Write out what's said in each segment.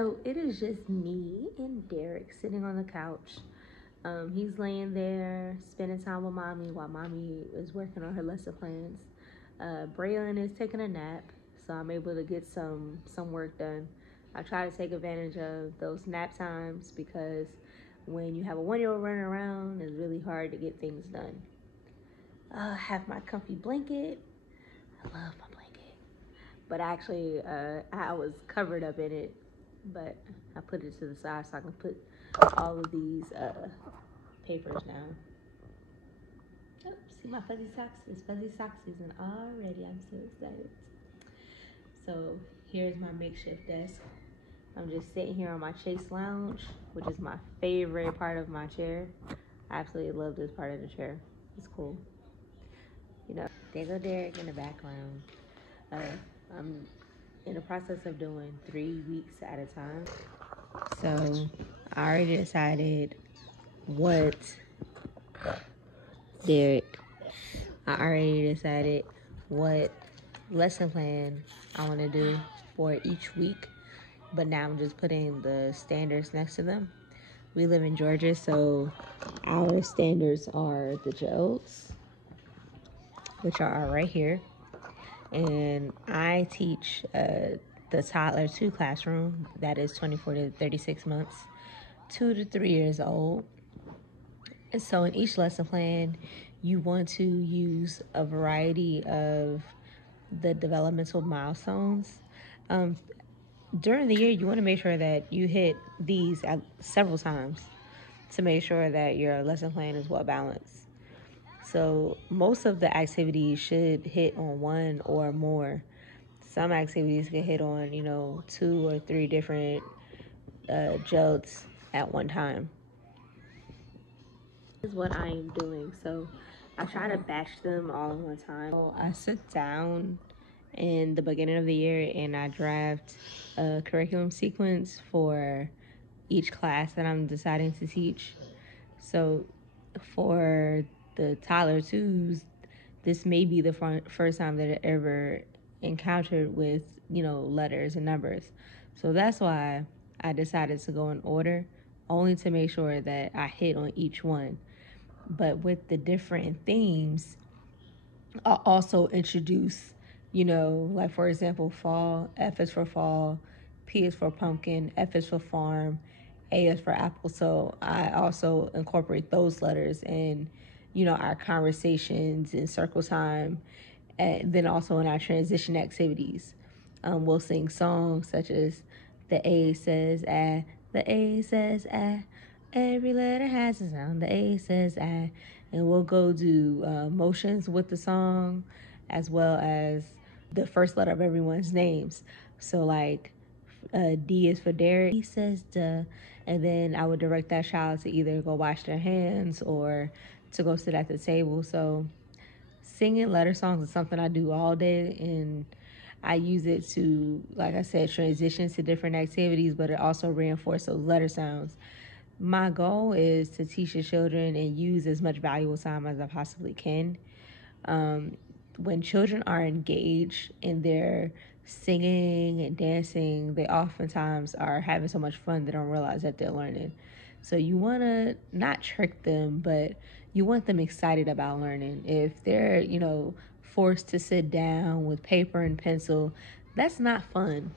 So it is just me and Derek sitting on the couch. He's laying there spending time with mommy while mommy is working on her lesson plans. Braylon is taking a nap, so I'm able to get some work done. I try to take advantage of those nap times because when you have a 1-year-old running around, it's really hard to get things done. I have my comfy blanket. I love my blanket, but actually, I was covered up in it, but I put it to the side so I can put all of these papers down. Oh, see my fuzzy socks? It's fuzzy socks season already. I'm so excited. So here's my makeshift desk. I'm just sitting here on my Chase Lounge, which is my favorite part of my chair. I absolutely love this part of the chair. It's cool. You know, there go Derek in the background. I'm in the process of doing 3 weeks at a time. So I already decided what Derek. I already decided what lesson plan I want to do for each week, but now I'm just putting the standards next to them. We live in Georgia, so our standards are the GELS, which are right here, and I teach the toddler 2 classroom that is 24 to 36 months, 2 to 3 years old. And so in each lesson plan, you want to use a variety of the developmental milestones. During the year, you want to make sure that you hit these several times to make sure that your lesson plan is well balanced. So most of the activities should hit on 1 or more. Some activities can hit on, 2 or 3 different GELDs at one time. This is what I am doing. So I try to batch them all at one time. So I sit down in the beginning of the year and I draft a curriculum sequence for each class that I'm deciding to teach. So for the toddler 2s, this may be the first time that it ever encountered with, letters and numbers. So that's why I decided to go in order, only to make sure that I hit on each one. But with the different themes, I'll also introduce, like for example, fall, F is for fall, P is for pumpkin, F is for farm, A is for apple. So I also incorporate those letters in, our conversations in circle time, and then also in our transition activities. We'll sing songs such as the A says ah, the A says ah, every letter has a sound, the A says ah, and we'll go do motions with the song as well as the first letter of everyone's names. So like D is for Derek, he says duh, and then I would direct that child to either go wash their hands or to go sit at the table. So singing letter songs is something I do all day, and I use it to, like I said, transition to different activities, but it also reinforces those letter sounds. My goal is to teach the children and use as much valuable time as I possibly can. When children are engaged in their singing and dancing, they oftentimes are having so much fun they don't realize that they're learning. So you want to not trick them, but you want them excited about learning. If they're, forced to sit down with paper and pencil, that's not fun.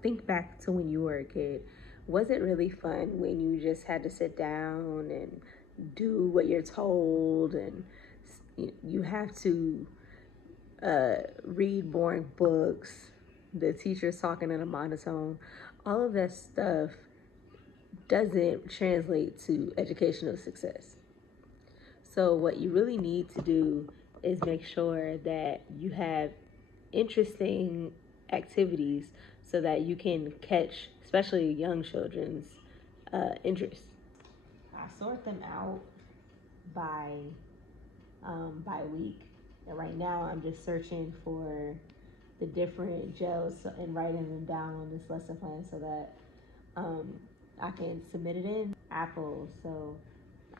Think back to when you were a kid. Was it really fun when you just had to sit down and do what you're told, and you have to read boring books, the teacher's talking in a monotone? All of that stuff doesn't translate to educational success. So what you really need to do is make sure that you have interesting activities so that you can catch, especially young children's interest. I sort them out by week, and right now I'm just searching for the different gels and writing them down on this lesson plan so that I can submit it in. Apples. So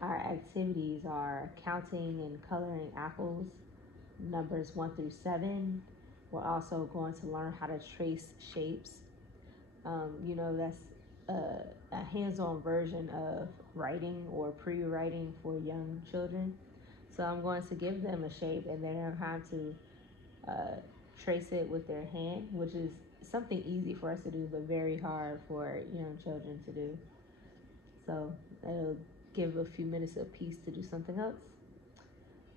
our activities are counting and coloring apples, numbers 1 through 7. We're also going to learn how to trace shapes. That's a hands-on version of writing or pre-writing for young children. So I'm going to give them a shape, and they're going to have to trace it with their hand, which is something easy for us to do, but very hard for young children to do. So it'll give a few minutes apiece to do something else.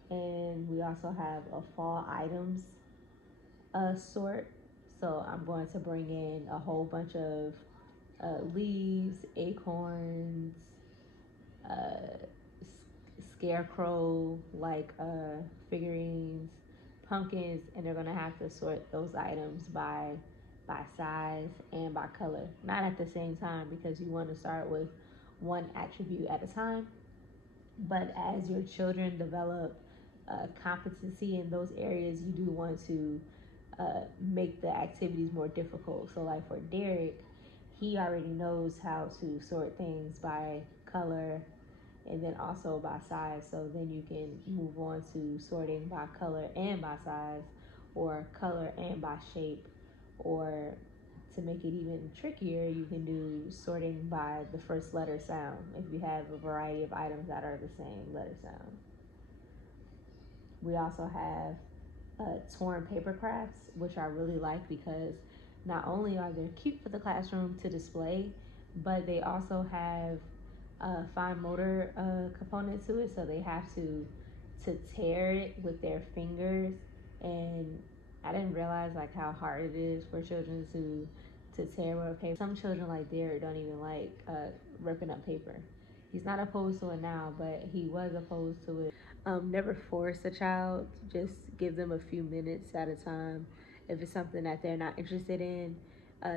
And we also have a fall items sort. So I'm going to bring in a whole bunch of leaves, acorns, uh, scarecrow like figurines, pumpkins, and they're gonna have to sort those items by size and by color. Not at the same time, because you want to start with one attribute at a time. But as your children develop competency in those areas, you do want to make the activities more difficult. So, like for Derek, he already knows how to sort things by color and then also by size. So then you can move on to sorting by color and by size, or color and by shape, or to make it even trickier, you can do sorting by the first letter sound if you have a variety of items that are the same letter sound. We also have torn paper crafts, which I really like because not only are they cute for the classroom to display, but they also have a fine motor component to it. So they have to tear it with their fingers, and I didn't realize like how hard it is for children to tear with paper. Some children like Derek don't even like ripping up paper. He's not opposed to it now, but he was opposed to it. Never force a child, just give them a few minutes at a time. If it's something that they're not interested in,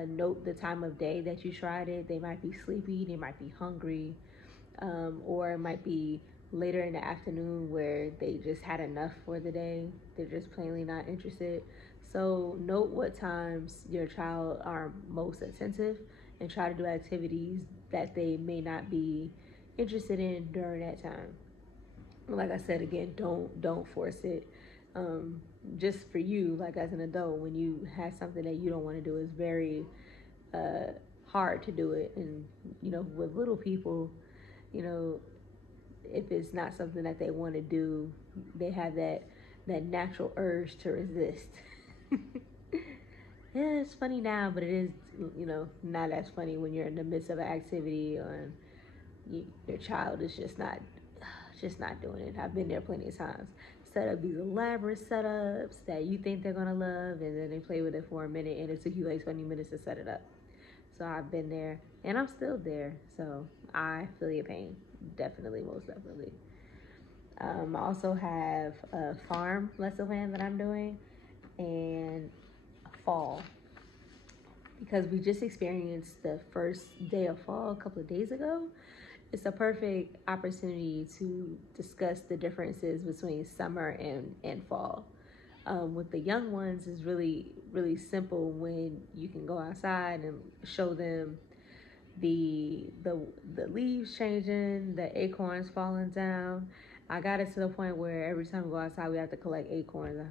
note the time of day that you tried it. They might be sleepy, they might be hungry, or it might be later in the afternoon where they just had enough for the day. They're just plainly not interested. So note what times your child are most attentive and try to do activities that they may not be interested in during that time. Like I said again, don't force it. Just for you, like as an adult, when you have something that you don't want to do, it's very hard to do it. And with little people, if it's not something that they want to do, they have that natural urge to resist. Yeah, it's funny now, but it is not as funny when you're in the midst of an activity, or your child is just not doing it. I've been there plenty of times. Set up these elaborate setups that you think they're gonna love, and then they play with it for a minute, and it took you like 20 minutes to set it up. So I've been there, and I'm still there. So I feel your pain, definitely, most definitely. I also have a farm lesson plan that I'm doing, and fall, because we just experienced the first day of fall a couple of days ago. It's a perfect opportunity to discuss the differences between summer and fall. With the young ones, it's really, really simple when you can go outside and show them the leaves changing, the acorns falling down. I got it to the point where every time we go outside, we have to collect acorns.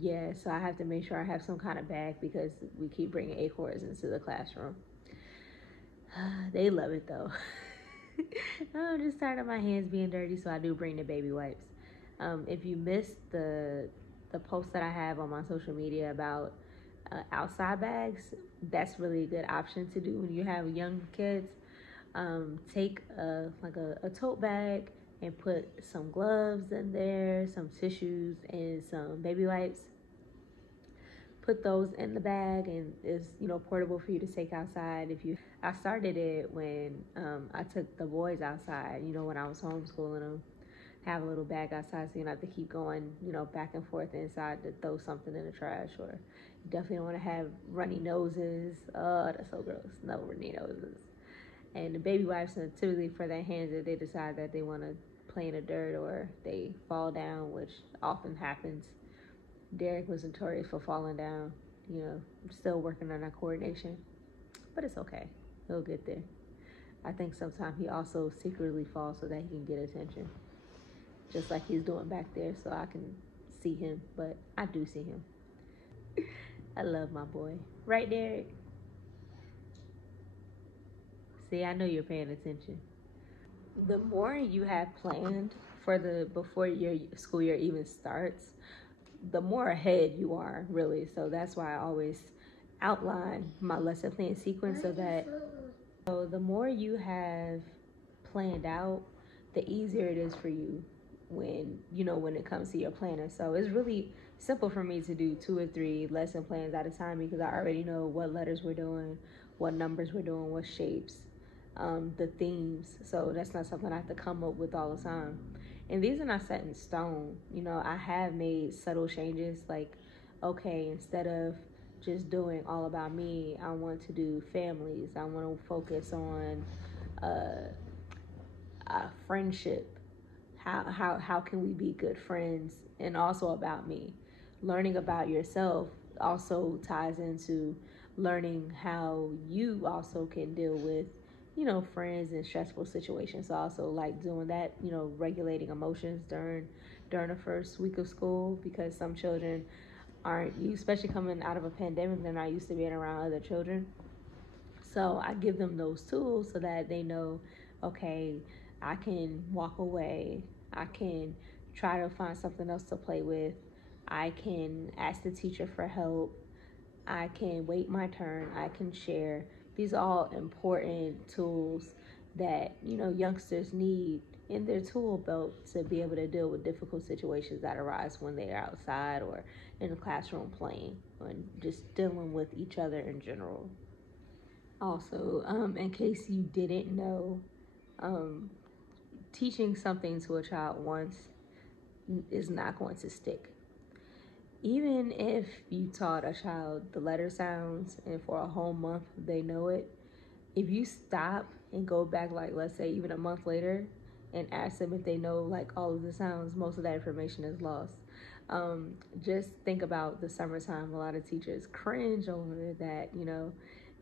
Yeah, so I have to make sure I have some kind of bag because we keep bringing acorns into the classroom. They love it though. I'm just tired of my hands being dirty, so I do bring the baby wipes. If you missed the post that I have on my social media about outside bags, that's really a good option to do when you have young kids. Take a tote bag and put some gloves in there, some tissues, and some baby wipes. Put those in the bag, and it's portable for you to take outside. I started it when I took the boys outside, when I was homeschooling them. Have a little bag outside so you don't have to keep going back and forth inside to throw something in the trash. Or you definitely don't want to have runny noses. Oh, that's so gross. No runny noses. And the baby wipes are typically for their hands if they decide that they want to play in the dirt or they fall down, which often happens. Derek was notorious for falling down. Still working on our coordination, but it's okay. He'll get there. I think sometimes he also secretly falls so that he can get attention, just like he's doing back there, so I can see him. But I do see him. I love my boy. Right, Derek? See, I know you're paying attention. The more you have planned for the before your school year even starts, the more ahead you are, really. So that's why I always outline my lesson plan sequence so the more you have planned out, the easier it is for you when it comes to your planning. So it's really simple for me to do 2 or 3 lesson plans at a time because I already know what letters we're doing, what numbers we're doing, what shapes, the themes. So that's not something I have to come up with all the time. And these are not set in stone. I have made subtle changes like, okay, instead of just doing all about me, I want to do families. I want to focus on uh, friendship. How can we be good friends? And also about me. Learning about yourself also ties into learning how you also can deal with friends in stressful situations. So I also like doing that, regulating emotions during the first week of school because some children aren't you especially coming out of a pandemic, they're not used to being around other children. So I give them those tools so that they know, okay, I can walk away. I can try to find something else to play with. I can ask the teacher for help. I can wait my turn. I can share. These are all important tools that, youngsters need in their tool belt to be able to deal with difficult situations that arise when they're outside or in the classroom playing and just dealing with each other in general. Also, in case you didn't know, um, teaching something to a child once is not going to stick. Even if you taught a child the letter sounds and for a whole month they know it, if you stop and go back, like let's say even a month later, and ask them if they know like all of the sounds, most of that information is lost. Just think about the summertime. A lot of teachers cringe over that,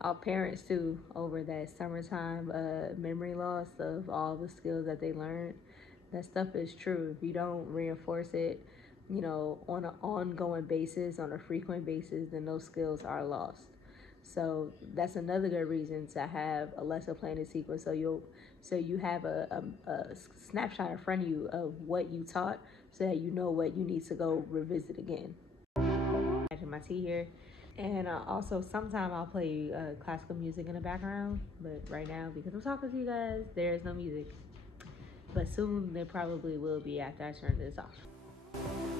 our parents too, over that summertime memory loss of all the skills that they learned. That stuff is true. If you don't reinforce it, on an ongoing basis, on a frequent basis, then those skills are lost. So that's another good reason to have a lesson planning sequence. So you have a snapshot in front of you of what you taught, so that you know what you need to go revisit again. Imagine my tea here, and also sometime I'll play classical music in the background. But right now, because I'm talking to you guys, there is no music. But soon there probably will be after I turn this off.